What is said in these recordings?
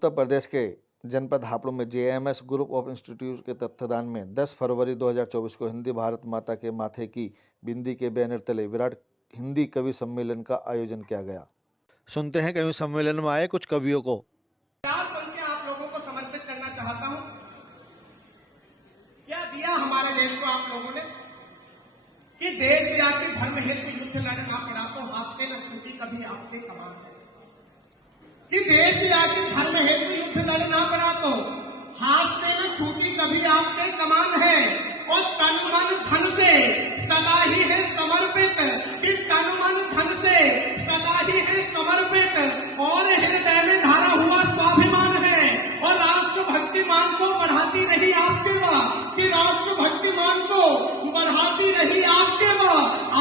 उत्तर प्रदेश के जनपद हापुड़ में जेएमएस ग्रुप ऑफ इंस्टीट्यूट के तत्वाधान में 10 फरवरी 2024 को हिंदी भारत माता के माथे की बिंदी के बैनर तले विराट हिंदी कवि सम्मेलन का आयोजन किया गया। सुनते हैं कवि सम्मेलन में आए कुछ कवियों को। आप लोगों को समर्पित करना चाहता हूं। क्या दिया हमारे देश को आप लोगों ने कि देश जाति धर्म हेतु युद्ध लड़ना पड़ा तो हाथ न छूटी कभी आपके कमान है। कि देश जाति धर्म हेतु युद्ध लड़ना पड़ा तो हाथ से न छूटी कभी आपके कमान है। और तन मन धन से सदा ही है समर्पित, कि तन मन धन से सदा ही है समर्पित और हृदय में धारा हुआ स्वाभिमान है। और राष्ट्र भक्तिमान को बढ़ाती रही आपके वह, कि राष्ट्र भक्तिमान को बढ़ाती रही आपके वह,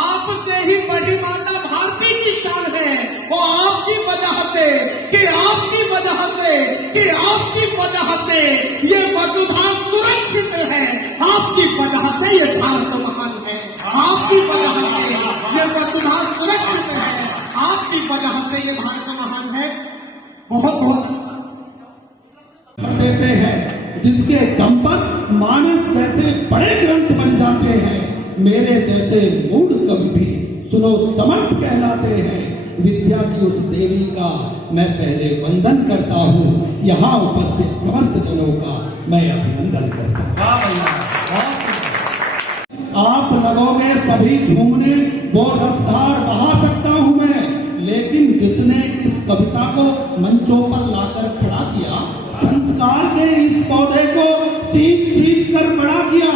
आपसे ही बड़ी माता भारती की शान है। वो आपकी वजह से, कि आपकी वजह से, कि आपकी वजह से ये वसुधा सुरक्षित है। आपकी वजह से ये भारत महान है। आपकी वजह से ये वसुधा सुरक्षित है। आपकी वजह से ये भारत महान है। बहुत बहुत देते हैं जिसके दम पर मानस जैसे बड़े ग्रंथ बन जाते हैं। मेरे जैसे मूढ़ कवि भी सुनो समर्थ कहलाते हैं। विद्या की उस देवी का मैं पहले वंदन करता हूँ। यहाँ उपस्थित समस्त जनों का मैं अभिनंदन करता हूँ। आप लगोगे सभी झूमने, वो रसधार बहा सकता हूँ मैं, लेकिन जिसने इस कविता को मंचों पर लाकर खड़ा किया, संस्कार के इस पौधे को सींच कर बड़ा किया,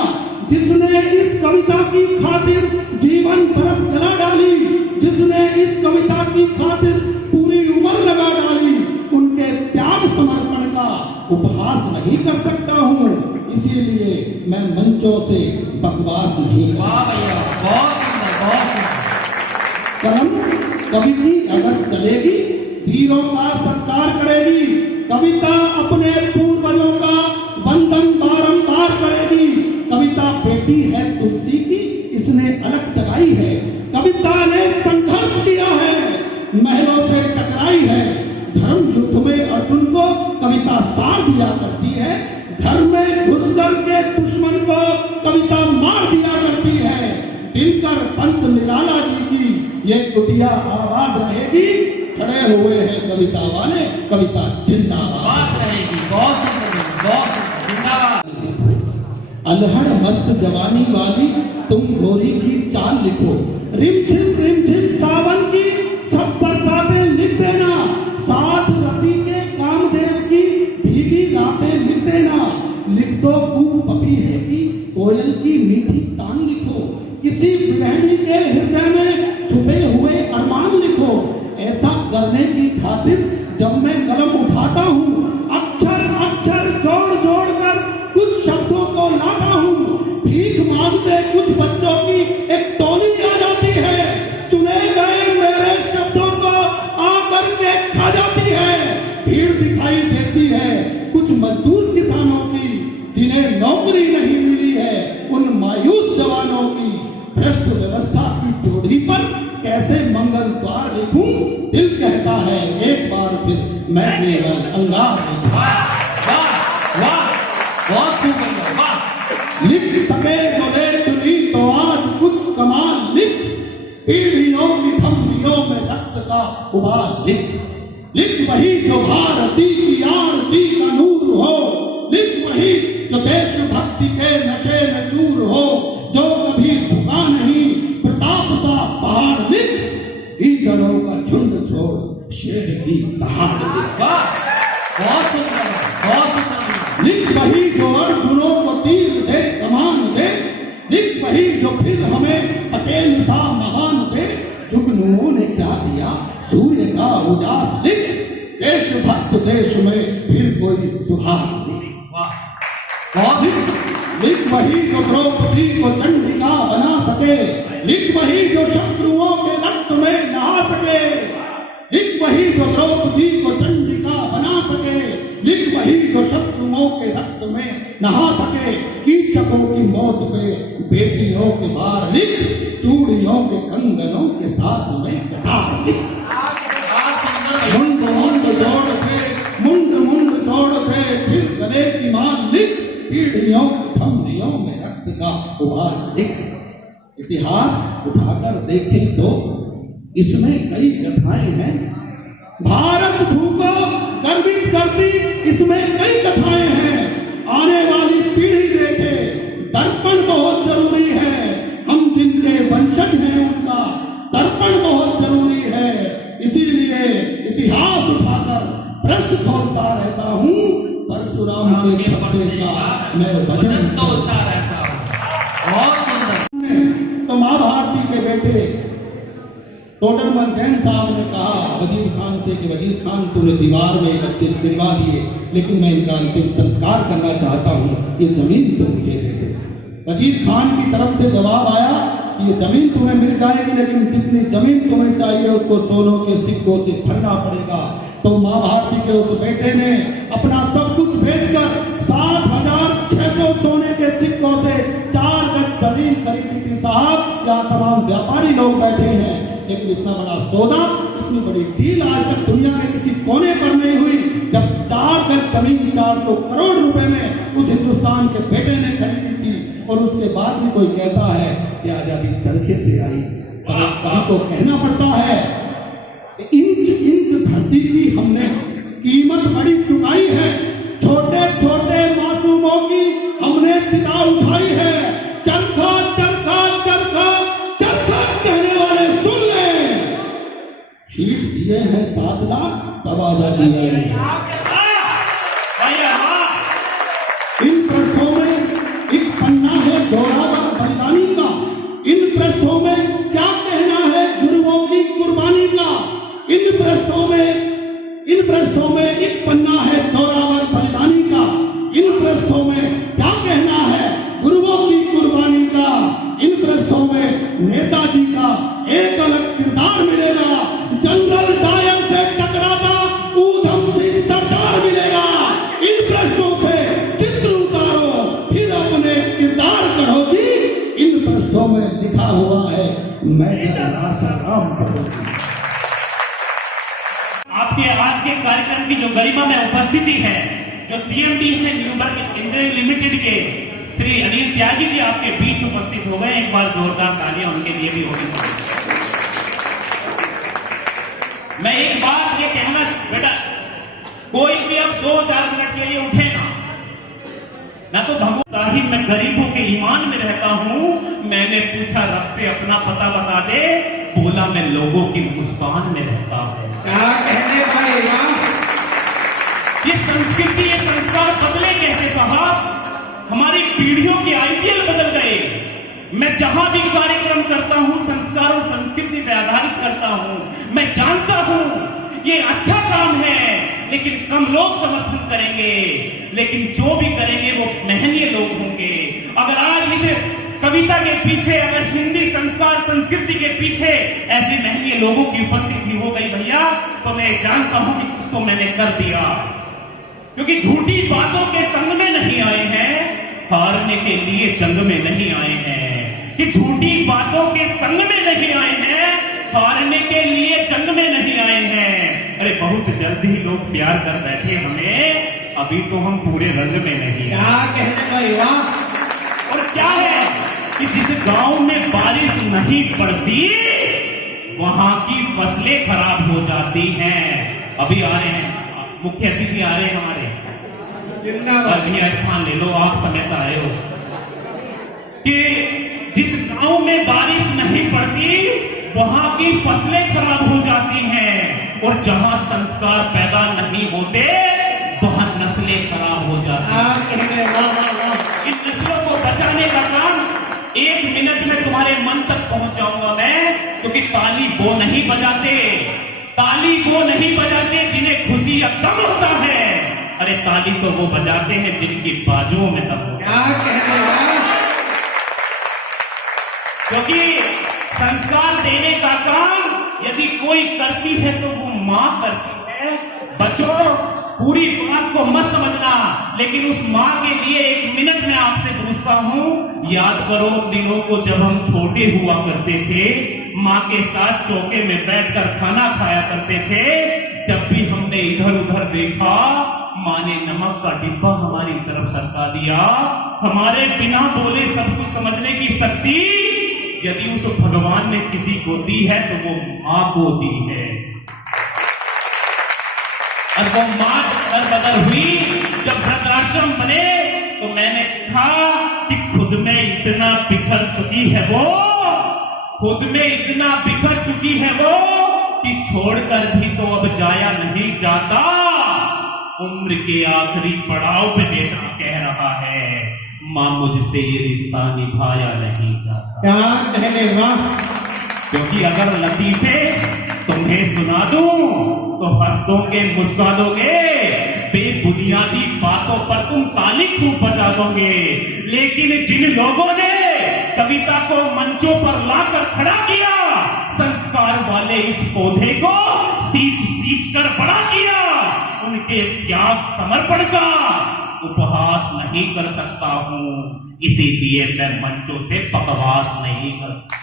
जिसने इस कविता की खातिर जीवन बर्फ जला डाली, जिसने इस कविता की खातिर पूरी उम्र लगा डाली, उनके त्याग समर्पण का उपहास नहीं कर सकता हूँ। इसीलिए मैं मंचों से बकवास नहीं कलम कवि की अगर चलेगी, वीरों का सत्कार करेगी, कविता अपने पूर्वजों का वंदन बारंबार करेगी। कविता बेटी है तुलसी की, इसने अलग जगाई है। कविता ने संघर्ष किया है, महलों से टकराई है। धर्म युद्ध में अर्जुन को कविता साथ दिया करती है। घर में घुसकर के दुश्मन को कविता मार दिया करती है। दिनकर पंत निराला जी की ये कुटिया आवाज रहेगी। खड़े हुए हैं कविता वाले, कविता जिंदाबाद रहेगी। बहुत जिंदाबाद। अलहड़ मस्त जवानी वाली तुम गोरी की चाल लिखो, रिमझिम सावन की सब बरसातें लिख देना। साथ रति के कामदेव की भीगी रातें लिख देना। लिख दो खूब पपी है की कोयल की मीठी तान लिखो। किसी गृहिणी के हृदय में छुपे हुए अरमान लिखो। ऐसा करने की खातिर जब मैं कलम उठाता हूँ, अक्षर अक्षर जोड़ जोड़ कर कुछ शब्दों को लाता हूँ। भीख मांगते कुछ बच्चों की एक टोली आ जाती है। चुने गए मेरे शब्दों को आकर के खा जाती है। भीड़ दिखाई देती है कुछ मजदूर किसानों की, जिन्हें नौकरी नहीं मिली है, उन मायूस जवानों की। भ्रष्ट व्यवस्था की ड्योढ़ी पर कैसे मंगल द्वार लिखूं, दिल कहता है एक बार फिर मैं केवल अल्लाह। लिख सके तो ले तो आज कुछ कमाल लिख। पीढ़ियों की धमनियों में रक्त का उबाल लिख। लिख वही जो भारती की आरती का नूर हो। लिख वही जो देशभक्ति के नशे में चूर हो, जो कभी झुका नहीं प्रताप सा पहाड़। लिख ईगलों का झुंड छोड़ शेर की दहाड़ लिख। बहुत सुंदर। लिख वही जो अर्जुनों को तीर दे कमान दे। लिख वही जो फिर हमें पटेल सा महान दे। जुगनुओं ने क्या दिया सूर्य का उजास। लिख देशभक्त देश में फिर कोई सुधार नहीं। लिख वही जो द्रौपदी को चंडिका बना सके। लिख वही जो शत्रुओं के रक्त में नहा सके। लिख वही जो द्रौपदी को चंडिका बना सके। लिख वही जो शत्रुओं के रक्त में नहा सके। कीचकों की मौत पे बेटियों के बार लिख। चूड़ियों के कंगनों के साथ में कटार लिख। मुंड मुंड जोड़ के मुंड मुंड सीढ़ियों ठमरियों में रक्त का उबाल दिख, इतिहास उठाकर देखें तो इसमें कई कथाएं हैं। भारत भू को गर्वित करती इसमें कई कथाएं हैं। आने वाली पीढ़ी देखे, दर्पण बहुत जरूरी है। हम जिनके वंशज हैं उनका दर्पण बहुत जरूरी है। इसीलिए इतिहास उठाकर प्रश्न खोलता रहता हूँ। परशुराम के फतवे का मैं वचन तोड़ता रहता हूँ। और तो माँ भारती के बेटे टोडरमल जैन साहब ने कहा वजीर खान से कि वजीर खान तूने दीवार में एक अच्छे चिरवा दिए, लेकिन मैं इनका अंतिम संस्कार करना चाहता हूँ, ये जमीन तो मुझे दे दे। वजीर खान की तरफ से जवाब आया कि ये जमीन तुम्हें मिल जाएगी, लेकिन जितनी जमीन तुम्हें चाहिए उसको सोनों के सिक्कों से भरना पड़ेगा। तो माँ भारती के उस बेटे ने अपना सब कुछ बेचकर 7,600 सोने के सिक्कों से 4 गज जमीन खरीदी थी। साहब, यहाँ तमाम व्यापारी लोग बैठे हैं, लेकिन इतना बड़ा सौदा, इतनी बड़ी डील आज तक दुनिया के किसी कोने पर नहीं हुई। जब 4 गज जमीन 400 करोड़ रुपए में उस हिंदुस्तान के बेटे ने खरीदी थी, और उसके बाद भी कोई कहता है कि आजादी चरखे से आई। तो कहना पड़ता है इंच इंच धरती की हमने कीमत बड़ी चुकाई है। छोटे छोटे मासूमों की हमने फिदा उठाई है। चरखा चरखा चरखा चरखा कहने वाले सुन ले। शीश दिए हैं 7 लाख, तब आजादी आई। इन पृष्ठों में एक पन्ना है जोरावर बलिदानी का। इन पृष्ठों में क्या कहना है गुरुओं की कुर्बानी का। इन पृष्ठों में एक पन्ना है जोरावर बलिदानी का। इन पृष्ठों में क्या कहना है गुरुओं की कुर्बानी का। इन पृष्ठों में नेताजी का एक अलग किरदार मिलेगा। जनरल डायर से टकराता ऊधम सिंह सरदार मिलेगा। इन पृष्ठों से चित्र उतारो, फिर अपने किरदार करोगी। इन पृष्ठों में लिखा हुआ है मैं राम करूंगी। आपके आज के कार्यक्रम की जो गरिमा में उपस्थिति है, जो सीएमडी है इंडिया लिमिटेड के श्री अनिल त्यागी जी आपके बीच उपस्थित हो गए। एक बार जोरदार तालियां उनके लिए भी होगी। मैं एक बात ये कहना, बेटा कोई भी अब 2-4 मिनट के लिए उठे ना तो भगवान साहिब मैं गरीबों के ईमान में रहता हूं। मैंने पूछा रब से अपना पता बता दे, बोला मैं लोगों की मुस्कान में रहता हूं। क्या कहने भाई वाह। ये संस्कृति ये संस्कार बदले कैसे साहब। हमारी पीढ़ियों के आइडियल बदल गए। मैं जहां भी कार्यक्रम करता हूं संस्कार और संस्कृति पर आधारित करता हूं। मैं जानता हूं ये अच्छा काम है, लेकिन कम लोग समर्थन करेंगे, लेकिन जो भी करेंगे वो मेहनती लोग होंगे। अगर आज इसे कविता के पीछे, अगर हिंदी संस्कार संस्कृति के पीछे ऐसे मेहनती लोगों की उपस्थिति हो गई भैया, तो मैं जानता हूं कि कुछ तो मैंने कर दिया। क्योंकि झूठी बातों के संग में नहीं आए हैं, हारने के लिए जंग में नहीं आए हैं। कि झूठी बातों के संग में नहीं आए हैं, हारने के लिए जंग में नहीं आए हैं। अरे बहुत जल्द ही लोग प्यार कर बैठे हमें, अभी तो हम पूरे रंग में नहीं। क्या कहने भाई वाह। और क्या है कि जिस गांव में बारिश नहीं पड़ती वहां की फसलें खराब हो जाती हैं। अभी आ रहे हैं मुख्य अतिथि, आ रहे हैं हमारे, भैया स्थान ले लो, आप समय से आए हो। कि जिस गांव में बारिश नहीं पड़ती वहां की फसलें खराब हो जाती हैं, और जहां संस्कार पैदा नहीं होते वहां नस्लें खराब हो जाती हैं। इन नस्लों को बचाने का काम 1 मिनट में तुम्हारे मन तक पहुंच जाऊंगा मैं। क्योंकि ताली वो नहीं बजाते, ताली वो नहीं बजाते जिन्हें खुशी या गम होता है। अरे ताली तो वो बजाते हैं जिनकी बाजुओं में दम होता है। क्या कहने वाला। क्योंकि संस्कार देने का काम यदि कोई करती है तो वो मां करती है। बच्चों पूरी बात को मत समझना, लेकिन उस मां के लिए 1 मिनट में आपसे पूछता हूं, याद करो दिनों को जब हम छोटे हुआ करते थे, मां के साथ चौके में बैठकर खाना खाया करते थे। जब भी हमने इधर उधर देखा माँ ने नमक का डिब्बा हमारी तरफ सरका दिया। हमारे बिना बोले सब कुछ समझने की शक्ति यदि उस भगवान ने किसी को दी है तो वो माँ को दी है। और वो माँ जब बदल हुई, जब वृद्धाश्रम बने, तो मैंने कहा कि खुद में इतना बिखर चुकी है वो, खुद में इतना बिखर चुकी है वो कि छोड़कर भी तो अब जाया नहीं जाता। उम्र के आखिरी पड़ाव पे बेटा कह रहा है, मां मुझसे ये रिश्ता निभाया नहीं जाता। क्या कहने वाह। क्योंकि अगर लतीफे तुम्हें सुना दूं तो हंस दोगे, मुस्कुरा दोगे, बेबुनियादी बातों पर तुम ताली खूब बजा दोगे। लेकिन जिन लोगों ने कविता को मंचों पर लाकर खड़ा किया, संस्कार वाले इस पौधे को सींच सींच कर बड़ा किया, उनके त्याग समर्पण का उपहास नहीं कर सकता हूं। इसीलिए मैं मंचों से बकवास नहीं करता।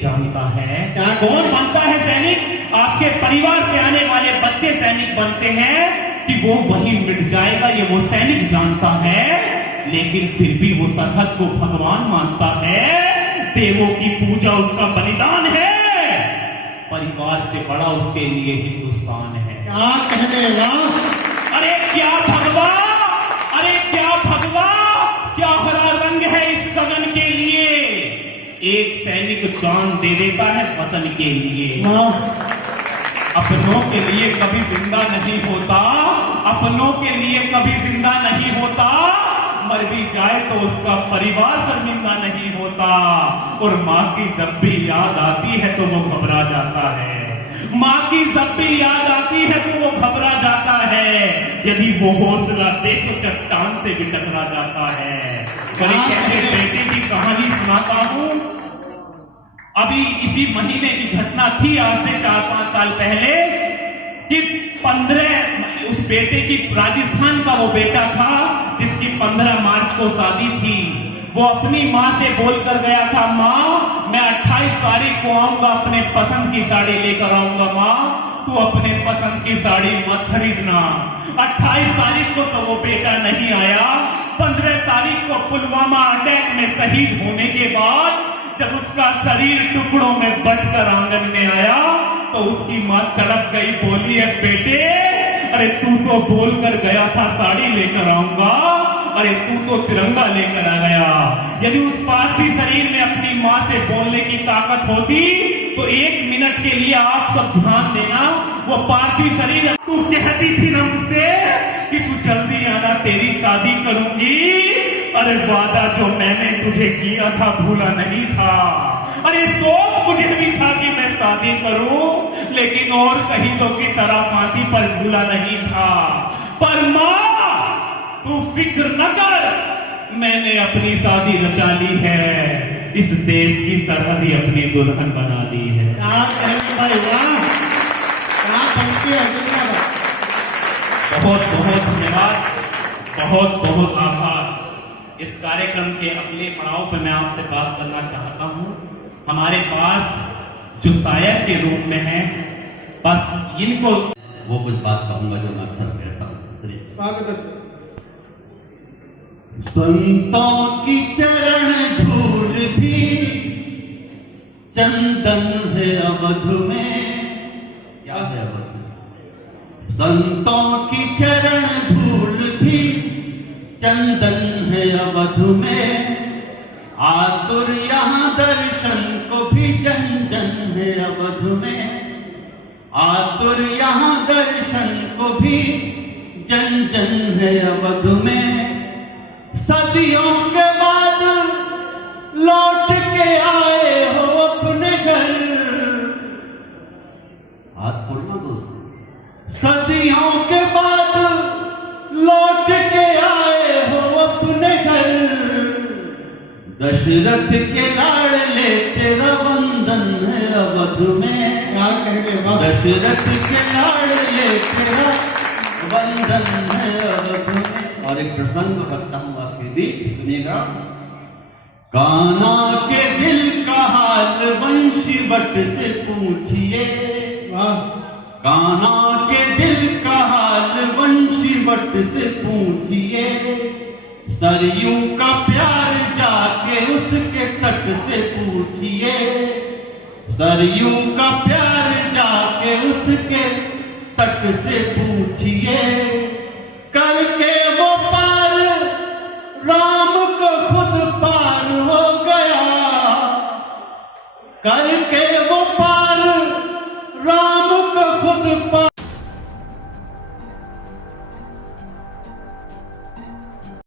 जानता है कौन बनता है सैनिक? आपके परिवार से आने वाले बच्चे सैनिक बनते हैं कि वो वही मिट जाएगा, ये वो सैनिक जानता है। लेकिन फिर भी वो सरहद को भगवान मानता है, देवों की पूजा उसका बलिदान है। परिवार से बड़ा उसके लिए हिंदुस्तान है। क्या कहने वाह। अरे क्या भगवान, अरे क्या भगवान, क्या हरा रंग है इस गगन के लिए। एक सैनिक जान दे देता है वतन के लिए। अपनों के लिए कभी जिंदा नहीं होता, अपनों के लिए कभी जिंदा नहीं होता। मर भी जाए तो उसका परिवार शर्मिंदा नहीं होता। और माँ की जब भी याद आती है तो वो घबरा जाता है। माँ की जब भी याद आती है तो वो घबरा जाता है। यदि वो हौसला दे तो चट्टान से भी टकरा जाता है। पर एक ऐसे बेटे की कहानी सुनाता हूं। अभी इसी महीने की घटना थी, आज से 4-5 साल पहले, कि 15 उस बेटे की, राजस्थान का वो बेटा था जिसकी 15 मार्च को शादी थी। वो अपनी माँ से बोलकर गया था, माँ मैं 28 तारीख को आऊंगा, अपने पसंद की साड़ी लेकर आऊंगा। माँ तू अपने पसंद की साड़ी मत खरीदना। 28 तारीख को तो वो बेटा नहीं आया। 15 तारीख को पुलवामा अटैक में शहीद होने के बाद जब उसका शरीर टुकड़ों में बंटकर आंगन में आया तो उसकी माँ तड़प गई, बोली है बेटे अरे तू तो बोल कर गया था साड़ी लेकर आऊंगा, अरे तू तो तिरंगा लेकर आ गया। यदि उस पार्थिव शरीर में अपनी माँ से बोलने की ताकत होती तो 1 मिनट के लिए आप सब ध्यान देना, वो पार्थिव शरीर, तू कहती थी ना मुझसे कि तू जल्दी आना, तेरी शादी करूंगी। अरे वादा जो मैंने तुझे किया था भूला नहीं था। अरे सोच मुझे भी था कि मैं शादी करूं, लेकिन और कहीं तो की तरह फांसी पर झूला नहीं था। पर माँ तू फिक्र न कर, मैंने अपनी शादी रचा ली है, इस देश की सरहद ही अपनी दुल्हन बना दी है। बहुत बहुत धन्यवाद, बहुत बहुत आभार। इस कार्यक्रम के अगले पड़ाव पर मैं आपसे बात करना चाहता हूं। हमारे पास जो शायर के रूप में है, बस इनको वो कुछ बात कहूंगा जो मैं अक्सर कहता हूँ। संतों की चरण धूल भी चंदन है अवध में। क्या है अवध में? संतों की चरण धूल भी चंदन है अवध में। आतुर यहाँ दर्शन को भी जन जन है अवध में। आतुर यहाँ दर्शन को भी जन जन है अवध में। सदियों के बाद लौट के आए हो अपने घर। हाथ खोलना दोस्तों। सदियों के बाद लौट के आए हो अपने घर। दशरथ के लाडले तेरा वंदन है अवध में। दशरथ के लाडले तेरा वंदन है अवध में। और एक प्रसंग बताता हूं आपके बीच, सुनिएगा। कान्हा के दिल का हाल वंशी भट्ट से पूछिए। कान्हा के दिल का हाल वंशीवट से पूछिए, सरयू का प्यार जाके उसके तट से पूछिए, सरयू का प्यार जाके उसके तट से पूछिए, करके वो पार राम को खुद पार हो गया, करके वो पार राम को खुद पार